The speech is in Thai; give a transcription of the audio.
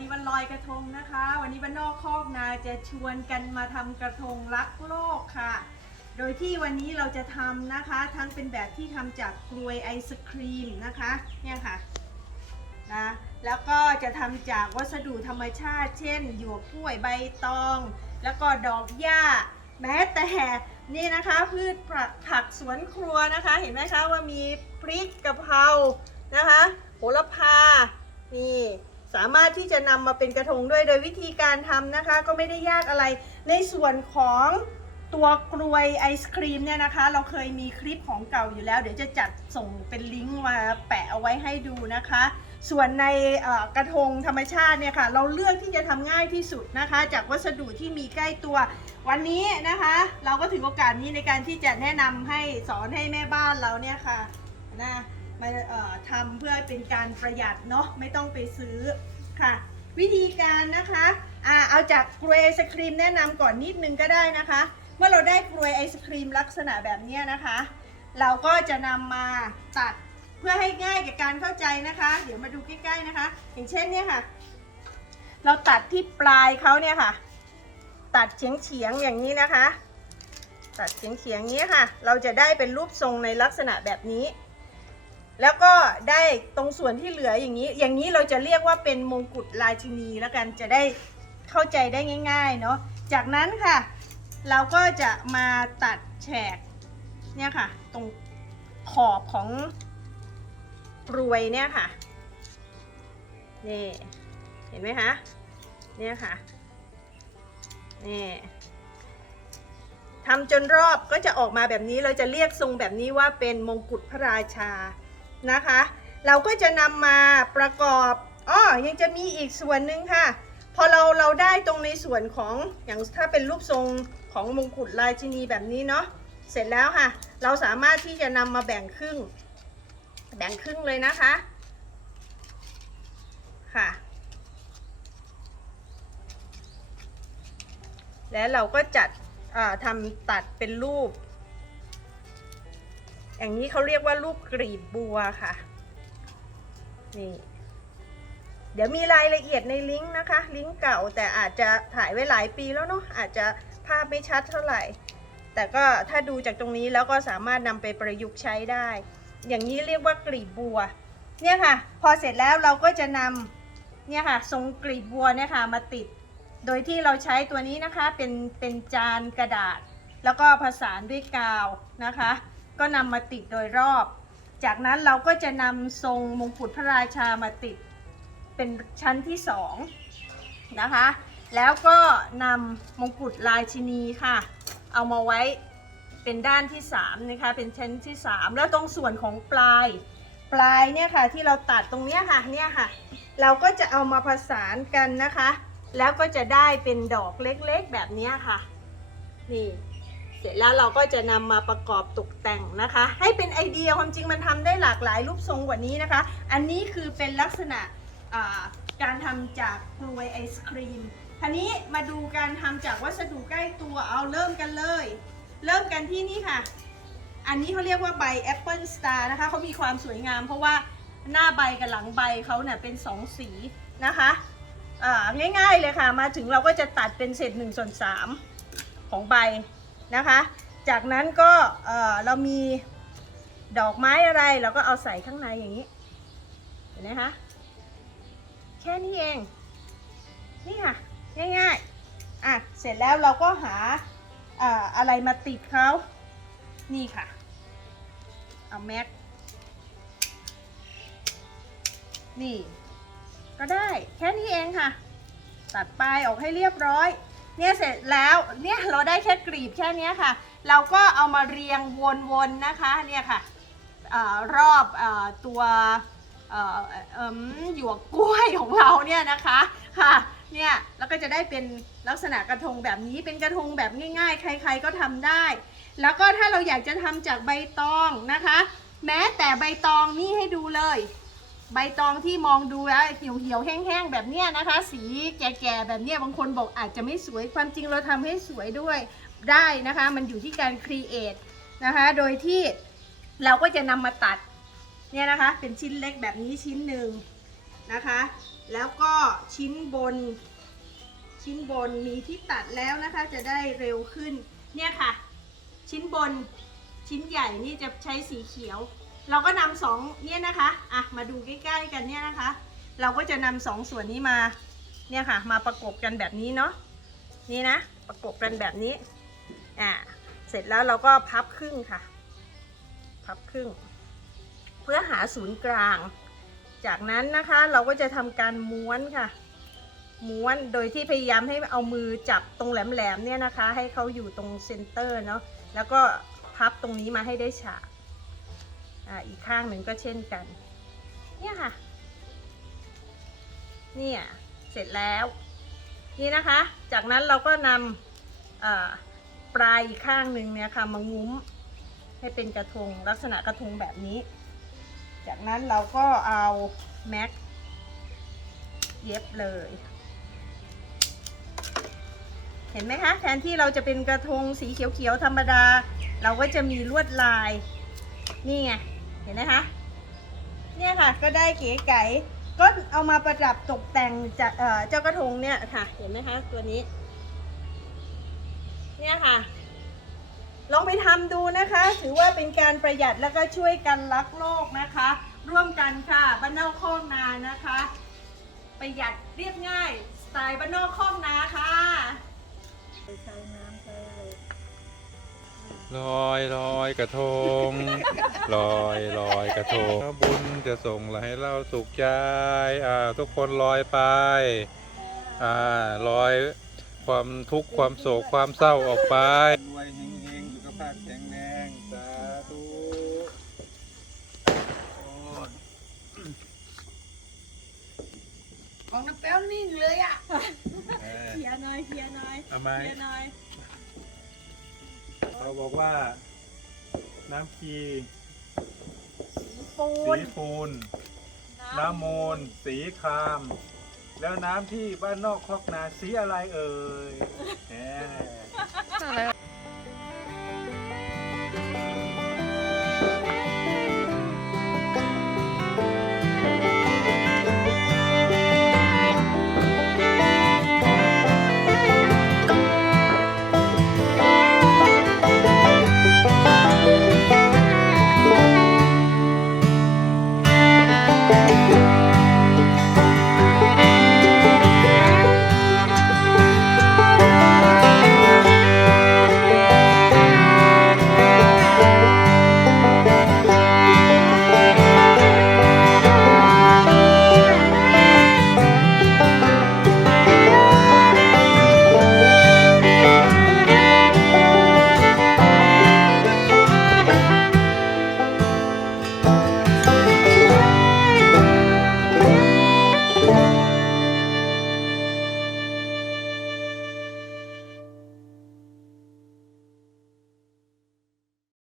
ดีวันลอยกระทงนะคะ วันนี้บ้านนอกคอกนาจะชวนกันมาทำกระทงรักโลกค่ะ โดยที่วันนี้เราจะทำนะคะ ทั้งเป็นแบบที่ทำจากกลวยไอศครีมนะคะเนี่ยค่ะนะแล้วก็จะทำจากวัสดุธรรมชาติ เช่น หยวกกล้วยใบตอง แล้วก็ดอกหญ้า แม้แต่นี่นะคะพืชผักผักสวนครัวนะคะ เห็นไหมคะว่ามีพริกกะเพรานะคะโหระพานี่ สามารถที่จะนำมาเป็นกระทงด้วย โดยวิธีการทำนะคะ ก็ไม่ได้ยากอะไร ในส่วนของตัวกลวยไอศครีมเนี่ยนะคะ เราเคยมีคลิปของเก่าอยู่แล้ว เดี๋ยวจะจัดส่งเป็นลิงก์มาแปะเอาไว้ให้ดูนะคะ ส่วนในกระทงธรรมชาติเนี่ยค่ะ เราเลือกที่จะทำง่ายที่สุดนะคะ จากวัสดุที่มีใกล้ตัว วันนี้นะคะ เราก็ถือโอกาสนี้ในการที่จะแนะนำให้สอนให้แม่บ้านเราเนี่ยค่ะนะ มาทำเพื่อเป็นการประหยัดเนาะไม่ต้องไปซื้อค่ะ วิธีการนะคะอ่าเอาจากกลวยไอศครีมแนะนำก่อนนิดนึงก็ได้นะคะ เมื่อเราได้กลวยไอศครีมลักษณะแบบนี้นะคะ เราก็จะนำมาตัดเพื่อให้ง่ายกับการเข้าใจนะคะ เดี๋ยวมาดูใกล้ๆนะคะ อย่างเช่นเนี่ยค่ะ เราตัดที่ปลายเขาเนี่ยค่ะ ตัดเฉียงเฉียงๆอย่างนี้นะคะ ตัดเฉียงเฉียงๆอย่างนี้ค่ะ เราจะได้เป็นรูปทรงในลักษณะแบบนี้ แล้วก็ได้ตรงส่วนที่เหลืออย่างนี้ อย่างนี้เราจะเรียกว่าเป็นมงกุฎราชินีแล้วกันจะได้เข้าใจได้ง่าย ๆ เนาะ จากนั้นค่ะ เราก็จะมาตัดแฉกเนี่ยค่ะ ตรงขอบของรวยเนี่ยค่ะ นี่ เห็นไหมคะ เนี่ยค่ะ นี่ทำจนรอบก็จะออกมาแบบนี้ เราจะเรียกทรงแบบนี้ว่าเป็นมงกุฎพระราชา นะคะ เราก็จะนำมาประกอบอ้อยังจะมีอีกส่วนหนึ่งค่ะ พอเราเราได้ตรงในส่วนของอย่างถ้าเป็นรูปทรงของมงกุฎราชินีแบบนี้เนาะเสร็จแล้วค่ะ เราสามารถที่จะนำมาแบ่งครึ่ง แบ่งครึ่งเลยนะคะค่ะ แล้วเราก็จัดทำตัดเป็นรูป อย่างนี้เขาเรียกว่ารูปกรีบบัวค่ะ นี่ เดี๋ยวมีรายละเอียดในลิงก์นะคะ ลิงก์เก่าแต่อาจจะถ่ายไว้หลายปีแล้วเนาะ อาจจะภาพไม่ชัดเท่าไหร่ แต่ก็ถ้าดูจากตรงนี้แล้วก็สามารถนำไปประยุกต์ใช้ได้ อย่างนี้เรียกว่ากรีบบัว เนี่ยค่ะ พอเสร็จแล้วเราก็จะนำเนี่ยค่ะ ทรงกรีบบัวเนี่ยค่ะมาติด โดยที่เราใช้ตัวนี้นะคะ เป็นเป็นจานกระดาษ แล้วก็ผสานด้วยกาวนะคะ ก็นำมาติดโดยรอบ จากนั้นเราก็จะนำทรงมงกุฎพระราชามาติดเป็นชั้นที่สองนะคะ แล้วก็นำมงกุฎรายชินีค่ะ เอามาไว้เป็นด้านที่3นะคะเป็นชั้นที่3แล้วตรงส่วนของปลายปลายเนี่ยค่ะที่เราตัดตรงเนี้ยค่ะเนี่ยค่ะ เราก็จะเอามาผสานกันนะคะ แล้วก็จะได้เป็นดอกเล็กๆแบบนี้ค่ะ นี่ เสร็จแล้วเราก็จะนำมาประกอบตกแต่งนะคะ ให้เป็นไอเดียความจริงมันทำได้หลากหลายรูปทรงกว่านี้นะคะ อันนี้คือเป็นลักษณะการทำจากกลวยไอศครีมทีนี้มาดูการทำจากวัสดุใกล้ตัวเอาเริ่มกันเลย เริ่มกันที่นี่ค่ะ อันนี้เขาเรียกว่าใบแอปเปิลสตาร์นะคะเขามีความสวยงาม เพราะว่าหน้าใบกับหลังใบเขาเนี่ยเป็นสองสีนะคะง่ายๆเลยค่ะ มาถึงเราก็จะตัดเป็นเศษ1ส่วน3ของใบ นะคะ จากนั้นก็เออเรามีดอกไม้อะไรเราก็เอาใส่ข้างในอย่างนี้ เห็นไหมคะ แค่นี้เอง นี่ค่ะ ง่ายๆ อะ เสร็จแล้วเราก็หาเอ่ออะไรมาติดเขานี่ค่ะ เอาแม็ก นี่ ก็ได้แค่นี้เองค่ะ ตัดปลายออกให้เรียบร้อย เนี่ยเสร็จแล้วเนี่ยเราได้แค่กรีบแค่เนี้ยค่ะ เราก็เอามาเรียงวนๆนะคะเนี่ยค่ะออรอบออตัวหยวกกล้วยของเราเนี่ยนะคะค่ะเนี่ยแล้วก็จะได้เป็นลักษณะกระทงแบบนี้เป็นกระทงแบบง่าย ๆ ใคร ๆก็ทำได้ แล้วก็ถ้าเราอยากจะทำจากใบตองนะคะ แม้แต่ใบตองนี่ให้ดูเลย ใบตองที่มองดูแล้วเหี่ยวๆแห้งๆแบบเนี้ยนะคะ สีแก่ๆแบบเนี้ยบางคนบอกอาจจะไม่สวยความจริงเราทำให้สวยด้วยได้นะคะ มันอยู่ที่การครีเอทนะคะ โดยที่เราก็จะนำมาตัดเนี่ยนะคะ เป็นชิ้นเล็กแบบนี้ชิ้นหนึ่งนะคะ แล้วก็ชิ้นบน ชิ้นบนมีที่ตัดแล้วนะคะ จะได้เร็วขึ้นเนี่ยค่ะ ชิ้นบนชิ้นใหญ่นี่จะใช้สีเขียว เราก็นำสองเนี่ยนะคะอะมาดูใกล้ๆกันเนี่ยนะคะ เราก็จะนำสองส่วนนี้มาเนี่ยค่ะ มาประกบกันแบบนี้เนาะนี่นะประกบกันแบบนี้อ่าเสร็จแล้วเราก็พับครึ่งค่ะ พับครึ่ง เพื่อหาศูนย์กลาง จากนั้นนะคะเราก็จะทำการม้วนค่ะ ม้วนโดยที่พยายามให้เอามือจับตรงแหลมๆเนี่ยนะคะ ให้เขาอยู่ตรงเซนเตอร์เนาะแล้วก็พับตรงนี้มาให้ได้ฉาก อ่าอีกข้างหนึ่งก็เช่นกัน เนี่ยค่ะ เนี่ยเสร็จแล้ว นี่นะคะ จากนั้นเราก็นำปลายอีกข้างหนึ่งเนี่ยค่ะมางุ้มให้เป็นกระทงลักษณะกระทงแบบนี้ จากนั้นเราก็เอาแม็กเย็บเลย เห็นไหมคะ แทนที่เราจะเป็นกระทงสีเขียวๆธรรมดา เราก็จะมีลวดลาย นี่ไง ห็นไหมคะเนี่ยค่ะก็ได้เก๋ไก๋ก็เอามาประดับตกแต่งจเอ่อเจ้ากระทงเนี่ยค่ะ เห็นไหมคะตัวนี้ เนี่ยค่ะ ลองไปทำดูนะคะ ถือว่าเป็นการประหยัดแล้วก็ช่วยกันรักโลกนะคะ ร่วมกันค่ะบ้านนอกคอกนานะคะ ประหยัดเรียบง่าย สไตล์บ้านนอกคอกนาค่ะ ลอยลอยกระทง ลอยลอยกระทงบุญจะส่งอะไรให้เราสุขใจอ่าทุกคนลอยไปอ่าลอยความทุกข์ความโศกความเศร้าออกไปรวยเฮงๆสุขภาพแข็งแรงสาธุของน้ำแป้วนิ่งเลยอะเออเคลียร์หน่อยเคลียร์หน่อยเอาไหมเคลียร์หน่อย เขาบอกว่า น้ำพีปูสีนปูน น้ำมูล สีคราม แล้วน้ำที่บ้านนอกคอกนาสีอะไรเอ่ยแหม